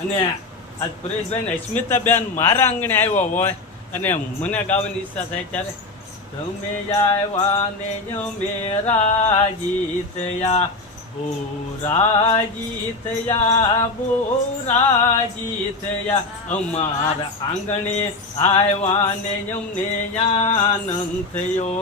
અને આજ પરેશભાઈને અસ્મિતાબેન મારા આંગણે આવ્યો હોય અને મને ગાવાની ઈચ્છા થાય ત્યારે તમે આવ્યા ને અમે રાજી થયા બહુ રાજી થયા બહુ રાજી થયા અમારા આંગણે આવ્યાને ને અમને આનંદ થયો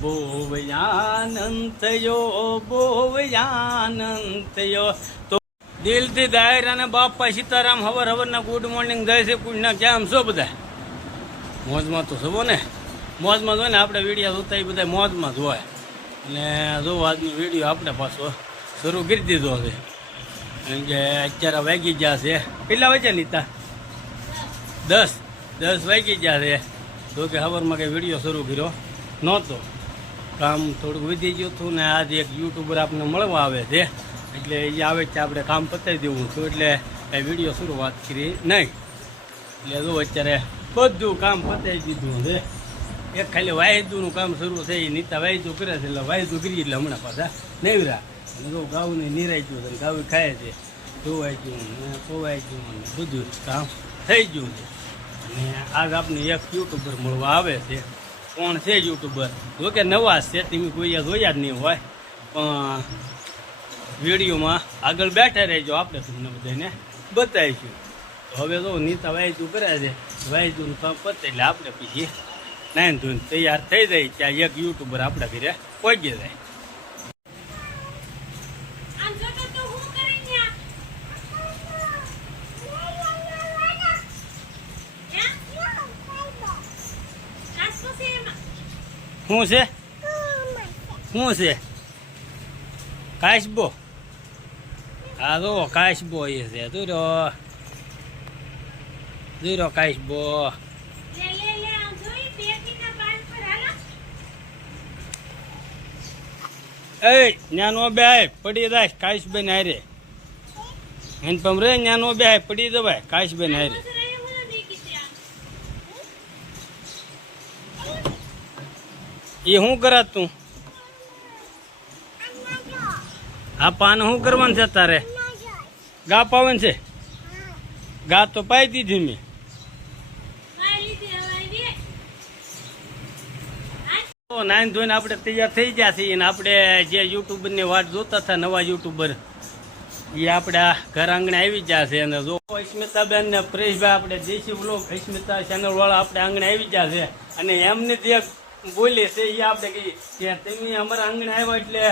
બોવ આનંદ થયો બોવ આનંદ થયો. દિલથી દાયર અને બાપા સીતારામ હવર હવરના ગુડ મોર્નિંગ જય છે કૃષ્ણ, કેમ છો બધા? મોજમાં તો છો ને. મોજમાં જોઈએ ને આપણે વીડિયો જોતા એ બધા મોજમાં જ અને જો આજનો વીડિયો આપણે પાછો શરૂ કરી દીધો છે. કારણ કે અત્યારે વાગી ગયા છે. કેટલા વાગ્યા નીતા? દસ. દસ વાગી ગયા છે. જો કે હવરમાં કંઈ વીડિયો શરૂ કર્યો નહોતો. કામ થોડુંક વધી ગયું હતું ને આજે એક યુટ્યુબર આપણને મળવા આવે છે. એટલે એ આવે છે આપણે કામ પતાવી દેવું હતું એટલે એ વીડિયો શરૂઆત કરી નહીં. એટલે જો અત્યારે બધું કામ પતાવી દીધું છે. એક ખાલી વાયદુનું કામ શરૂ છે એ નીતા વાયદુ કરે છે, એટલે વાયદુ કરી એટલે હમણાં પાછા નેવરા. જો ગાઉને નિરાઈ ગયું છે ગાઉ ખાય છે ધોવાઈ ગયું ને પોવાઈ ગયું ને બધું કામ થઈ ગયું છે. અને આજ આપણે એક યુટ્યુબર મળવા આવે છે. કોણ છે યુટ્યુબર જો કે નવા છે તમે કોઈ જોયા જ નહીં હોય. પણ વિડીયોમાં આગળ બેઠા રહેજો આપણે તમને બધાને બતાવીશું. હવે તો નીતા વાયદું કર્યા છે. વાયદું કામ પતે એટલે આપણે પછી નાઈન ધોઈને તૈયાર થઈ જાય ત્યાં એક યુટ્યુબર આપણા ઘરે પહોંચી જાય. શું છે? શું છે. શું છે? હા જો કાશબો એ છે દૂરો રો કાશબો રો લે, બો. એ ન્યાનો બે પડી જાય કાશબેન હારે એને પમ રે ન્યાનો બે પડી જવાય કાશબેન હારે બસ રહે હું ને એ શું કરાત તું આ પાન શું કરવાનું છે તારે ગા પાવન છે? ગા તો પાઈ દીધી મેં. તો નાઈન ધોઈને આપણે તૈયાર થઈ ગયા છીએ અને આપણે જે યુટ્યુબરની વાત જોતા હતા નવા યુટ્યુબર એ આપણા ઘર આંગણે આવી ગયા છે. અને જો અસ્મિતાબેન ને પ્રેશભાઈ આપણે દેશી બ્લોક અસ્મિતા ચેનલ વાળા આપણે આંગણે આવી ગયા છે. અને એમને જે બોલે છે એ આપણે કહીએ કે તમે અમારા આંગણે આવ્યા એટલે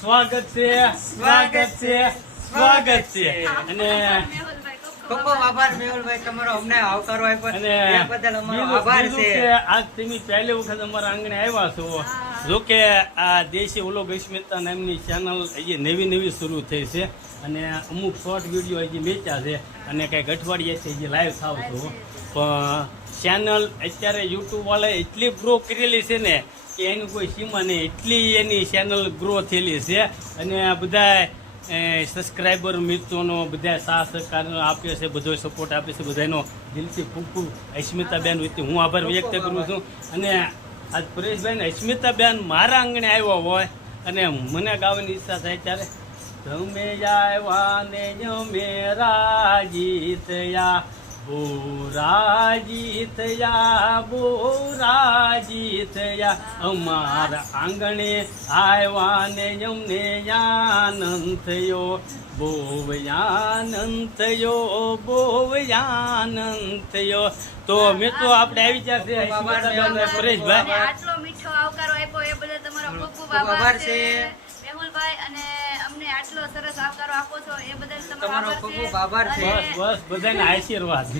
સ્વાગત છે સ્વાગત છે. સ્વાગત છે. અને ખૂબ ખૂબ ખૂબ ખૂબ આભાર મેહુલભાઈ તમારો અમને આવકારો આપ્યો. અને એ બદલ અમારો આભાર છે. આજ તમે પહેલી વખત અમારા આંગણે આવ્યા છો. જો કે આ દેશી ઓલો ગસ્મિતા નામની ચેનલ હજી નવી નવી શરૂ થઈ છે. અને અમુક શોર્ટ વીડિયો હજી મેચ્યા છે. અને કંઈક અઠવાડિયેથી હજી લાઈવ થાવ છો. પણ ચેનલ અત્યારે યુટ્યુબ વાળાએ એટલી ગ્રો કરેલી છે ને કે એની કોઈ સીમા નહીં. એટલી એની ચેનલ ગ્રો થયેલી છે. અને બધા સબસ્ક્રાઈબર મિત્રોનો બધા સાથ સહકાર આપ્યો છે બધો સપોર્ટ આપે છે બધાનો દિલથી ખૂબ ખૂબ અસ્મિતાબેન વતી હું આભાર વ્યક્ત કરું છું. અને આજ પરેશભાઈ ને અસ્મિતાબેન મારા આંગણે આવ્યો હોય અને મને ગાવાની ઈચ્છા થાય ત્યારે તમે આવ્યા ને મેરા રાજી થયા બહુ રાજી થયા બહુ થયા અમારા આંગણે આવ્યા ને અમને આનંદ થયો બોવ આનંદ થયો બોવ આનંદ થયો. તો મિત્રો આપણે આવી ગયા છે અસ્મિતાબેન પરેશભાઈ. આટલો મીઠો આવકારો આપ્યો એ બદલ તમારો ખૂબ ખૂબ આભાર છે. આટલો આપો છો એ બદલ તમારો તમારો ખૂબ ખૂબ આભાર છે. બસ અને- બસ બધાને આશીર્વાદ.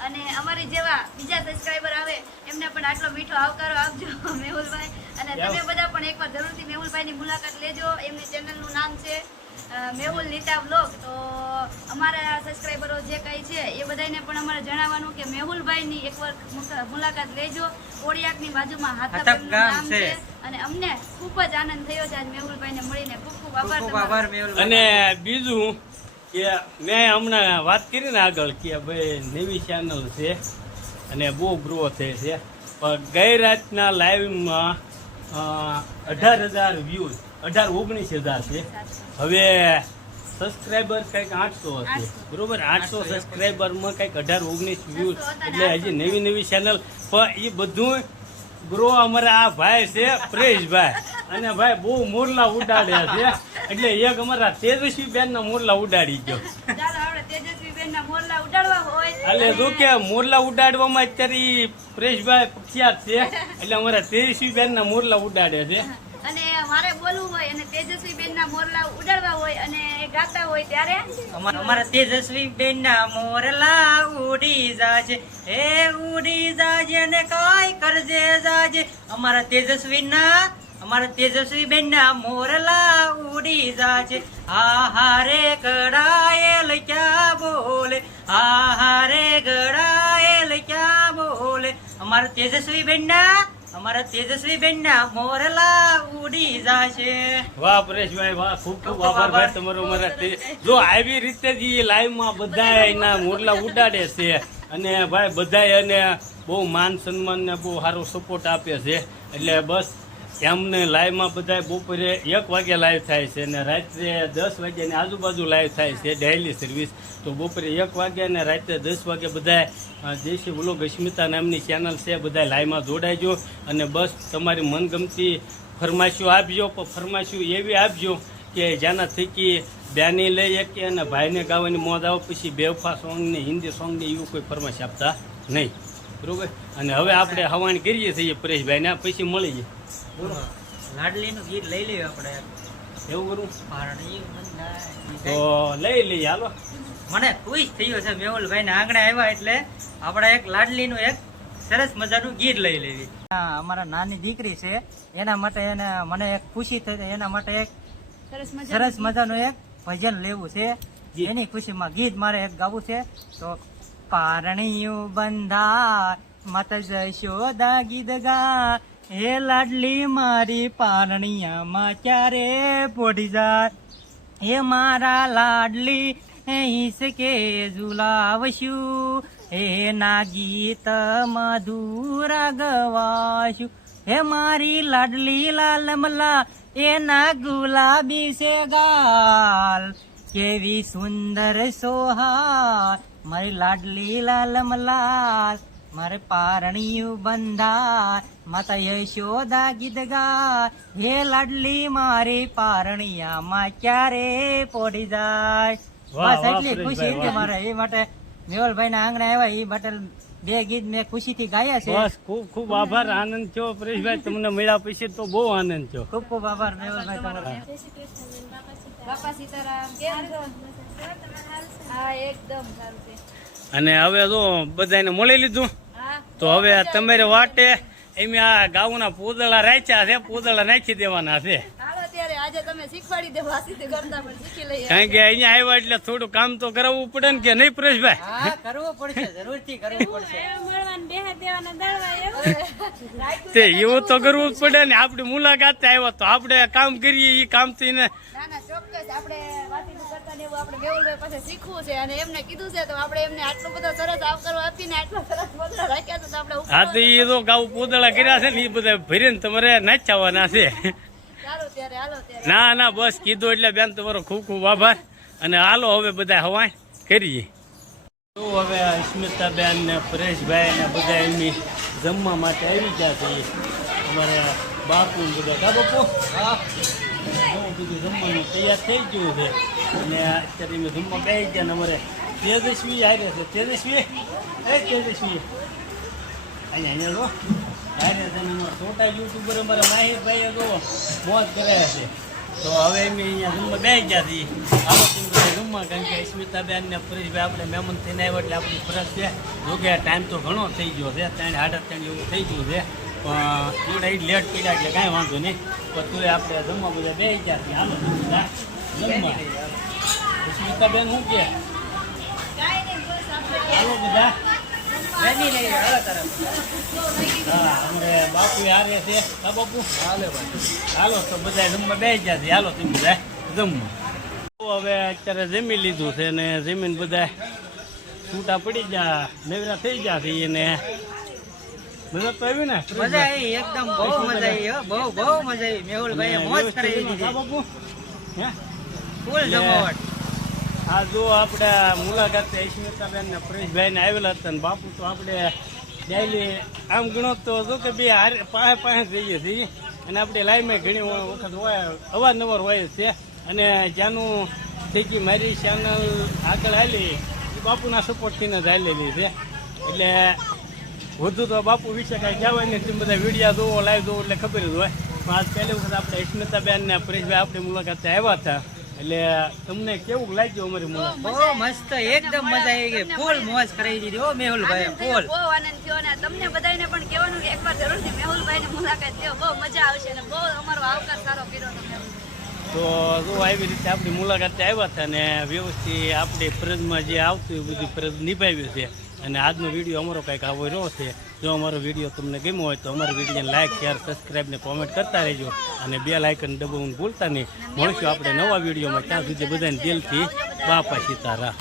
અને અમારી જેવા બીજા સબસ્ક્રાઇબર આવે એમને પણ આટલો મીઠો આવકારો આપજો મેહુલભાઈ. અને તમે બધા પણ એકવાર જરૂરથી મેહુલભાઈની મુલાકાત લેજો. એમની ચેનલનું નામ છે મેહુલ નીતા બ્લોગ તો અમારા સબસ્ક્રાઈબરો જે કંઈ છે એ બધાને પણ અમારે જણાવવાનું કે મેહુલભાઈની એકવાર મુલાકાત લેજો. કોડિયાકની બાજુમાં હાથાપ ગામ છે. અને અમને ખૂબ જ આનંદ થયો છે આજ મેહુલભાઈને મળીને. ખૂબ ખૂબ આભાર અને બીજું કે મેં હમણાં વાત કરી ને આગળ કે ભાઈ નવી ચેનલ છે અને બહુ ગ્રો થઈ છે. પણ ગઈ રાતના લાઈવમાં અઢાર હજાર વ્યૂઝ અઢાર ઓગણીસ હજાર છે. હવે સબસ્ક્રાઈબર કંઈક આઠસો હશે. બરોબર? આઠસો સબસ્ક્રાઈબરમાં કંઈક અઢાર ઓગણીસ વ્યૂ આઠસો હતા ને એટલે હજી નવી નવી ચેનલ પણ એ બધું ગ્રો અમારા આ ભાઈ છે પ્રેશભાઈ. અને ભાઈ બહુ મોરલા ઉડાડ્યા છે. એટલે એક અમારા તેજસ્વી બેન ના મોરલા ઉડાડી ગયો એટલે જો કે મોરલા ઉડાડવામાં અત્યારે પ્રેશભાઈ પ્રખ્યાત છે. એટલે અમારા તેજસ્વી બેન ના મોરલા ઉડાડે છે. બોલવું હોય અને તેજસ્વી તેજસ્વીબેનના મોરલા ઉડાડવા હોય અને ગાતા હોય ત્યારે? અમારા તેજસ્વી બેન ના મોરલા ઉડી જાજે હે ઉડી જાજે ને કાઈ કરજે જાજે. અમારા તેજસ્વી ના અમારા તેજસ્વી બેન ના મોરલા ઉડી જાજે. આ હારે ગડાયેલ ક્યાં બોલે આ હારે ગડાયેલ ક્યાં બોલે. અમારા તેજસ્વી બેન ના અમારા તેજસ્વી બેન ના મોરલા ઉડી જશે. વાહ પરેશભાઈ વાહ ખૂબ ખૂબ આભાર ભાઈ તમારો મારા જો આવી રીતે જ એ લાઈવમાં બધા એના મોરલા ઉડાડે છે. અને ભાઈ બધા એને બહુ માન સન્માન ને બહુ સારો સપોર્ટ આપે છે. એટલે બસ એમને લાઈવમાં બધા બપોરે એક વાગે લાઈવ થાય છે અને રાત્રે દસ વાગ્યાની આજુબાજુ લાઈવ થાય છે ડેઇલી સર્વિસ તો બપોરે એક વાગે અને રાત્રે દસ વાગે બધા દેશી વ્લોગ અસ્મિતા નામની ચેનલ છે બધા લાઈવમાં જોડાઈજો અને બસ તમારી મનગમતી ફરમાઈશો આપજો. પણ ફરમાઈશો એવી આપજો કે જેના થકી બેની લઈ શકીએ અને ભાઈને ગાવાની મોજ આવે, પછી બેવફા સોંગ ને હિન્દી સોંગને એવું કોઈ ફરમાઈશ આપતા નહીં. બરોબર? અને હવે આપણે હવાણ કરીએ છીએ પરેશભાઈને પછી મળીએ. લાડલી નું ગીત લઈ લઈએ આપણે. એવું કરું પારણી તો લઈ લઈએ હાલો. મને ખુશ થયો છે મેહુલભાઈ ના આંગણે આવ્યા એટલે આપણે એક લાડલી નું એક સરસ મજાનું ગીત લઈ લેવી. અમારા નાની દીકરી છે એના માટે એને મને એક ખુશી થઈ એના માટે એક સરસ સરસ મજાનું એક ભજન લેવું છે. એની ખુશીમાં ગીત મારે એક ગાવું છે તો પારણીયું બંધા મત જશોદા ગીત ગા હે લાડલી મારી પારણીયામાં ક્યારે પોઢી જાય? હે મારા લાડલી હે હિસકે ઝુલાવશું? હે ના ગીત મધુરા ગવાશું? હે મારી લાડલી લાલમલા એના ગુલાબી છે ગાલ. કેવી સુંદર સોહાર, મારી લાડલી લાલમલાલ મારે પારણિયું બંધા માતા યશોદા ગીત ગા હે લાડલી મારી પારણિયામાં ક્યારે પોડી જાય? બસ એટલી ખુશી હતી મારે. એ માટે મેવલભાઈ ના આંગણે આવ્યા એ માટે બે ગીત મેં ખુશીથી ગાયા છે. બસ ખૂબ ખૂબ આભાર આનંદ થયો. પરેશભાઈ તમને મળ્યા પછી તો બહુ આનંદ થયો. ખૂબ ખૂબ આભાર મેવલભાઈ તમારો બાપા સીતારામ કેમ છો? હા એકદમ સારું છે. અને હવે જો બધાને મળી લીધું. તો હવે તમારે વાટે એમ આ ગાઉના પૂદળા રાખ્યા છે પૂદળા નાખી દેવાના છે. હાલો ત્યારે આજે તમે શીખવાડી દે વાસીથી કરતા પણ શીખી લઈએ. કારણ કે અહીંયા આવ્યા એટલે થોડું કામ તો કરાવવું પડે ને કે નહીં પરેશભાઈ? કરવું પડશે જરૂરથી કરવું પડશે. મળવાને બેહા દેવાના દળવા એવું. રાખ્યું તે એવું તો કરવું જ પડે ને આપણી મુલાકાત આવ્યો તો આપણે કામ કરીએ એ કામથી ને આપણે વાસીનું એવું આપણે મેહુલભાઈ પાસે શીખવું છે અને એમને કીધું છે તો આપણે એમને આટલો બધો સરસ આવકારો આપીને આટલો સરસ બદલા રાખ્યા તો આપણે હા તો એ તો ગાઉ પૂદળા કર્યા છે ને એ બધા ભરીને તમારે નાચવાના છે. ના ના બસ કીધું એટલે બેન તમારો ખૂબ ખૂબ આભાર. અને હાલો હવે બધા હવાય કરીએ. તો હવે સ્મિતા બેન ને પરેશભાઈ ને બધા એમની જમવા માટે આવી ગયા છે. અમારે બાપુ બધા. કા બાપુ? હા. બધું જમવાનું તૈયાર થઈ ગયું છે. અને અત્યારે અમે રૂમમાં બેસી ગયા અમારે તેજસ્વી આવે છે. તેજસ્વી? એ તેજસ્વી. અહીંયા અહીંયા જો હારે છે અમારા છોટા યુટ્યુબર અમારા માહિરભાઈ જો મોજ કરે છે. તો હવે અમે અહીંયા રૂમમાં બેસી ગયા છીએ. તમે કારણ સ્મિતાબેન ને પરેશભાઈ આપણે મહેમાન થઈને આવ્યા એટલે આપણી ફરજ છે. જોકે ટાઈમ તો ઘણો થઈ ગયો છે. ત્રણ સાડા ત્રણ એવું થઈ ગયું છે. પણ એ લેટ પડ્યા એટલે કાંઈ વાંધો નહીં. પણ તું આપણે જમવા બધા બે ગયા છીએ. સ્મિતાબેન શું કે? હાલો બધા. બાપુ હારે છે. હા બાપુ? હાલે હાલો તો બધા જમવા બે ગયા છે. હાલો તમે બધા જમવા હવે અત્યારે જમી લીધું છે ને જમીન બધા છૂટા પડી ગયા નેવરા થઈ ગયા છે એને. મજા તો આવી ને? મજા આવી એકદમ બહુ મજા આવી બહુ બહુ મજા આવી. મેહુલભાઈ મોજ કરી દીધી બાપુ? હે? ફૂલ જમાવટ આ જો આપણે મુલાકાતે ઈશ્મિતાબેન ને પરેશભાઈ ને આવેલા હતા ને બાપુ તો આપણે ડેલી આમ ગણો તો જો કે બે હારે પાસે પાસે જઈએ છીએ. અને આપણે લાઈમાં ઘણી વખત હોય, અવારનવાર હોય છે. અને જ્યાંનું થઈ મારી ચેનલ આગળ હાલી, એ બાપુના સપોર્ટથીને જ હાલેલી છે. એટલે વધુ તો બાપુ વિશે કાંઈ કહેવાય નહીં તમે બધા વિડીયા જોવો લાઈવ જોવો એટલે ખબર જ હોય. પણ આજ પહેલી વખત આપણે ઈશ્મિતાબેન ને પરેશભાઈ આપણી મુલાકાતે આવ્યા હતા. એટલે તમને કેવું લાગ્યું અમારી મુલાકાત? બહુ મસ્ત એકદમ મજા આવી ગઈ ફૂલ મોજ કરાવી દીધી ઓ મેહુલભાઈ ફૂલ બહુ આનંદ થયો ને તમને બધાને પણ કહેવાનું કે એકવાર જરૂરથી મેહુલભાઈની મુલાકાત લ્યો બહુ મજા આવશે ને બહુ અમારો આવકાર સારો કર્યો તમે. તો જો આવી રીતે આપણી મુલાકાતે આવ્યા હતા ને વ્યવસ્થિત આપણી ફરજમાં જે આવતું એ બધી ફરજ નિભાવ્યું છે. અને આજનો વીડિયો અમારો કંઈક આવો રહ્યો છે. જો અમારો વીડિયો તમને ગમ્યો હોય તો અમારા વિડીયોને લાઇક શેર સબસ્ક્રાઈબ ને કોમેન્ટ કરતા રહેજો અને બે લાઇકન દબાવવાનું ભૂલતા નહીં. મળશું આપણે નવા વિડીયોમાં. ત્યાં સુધી બધાને દિલથી બાપા સીતારા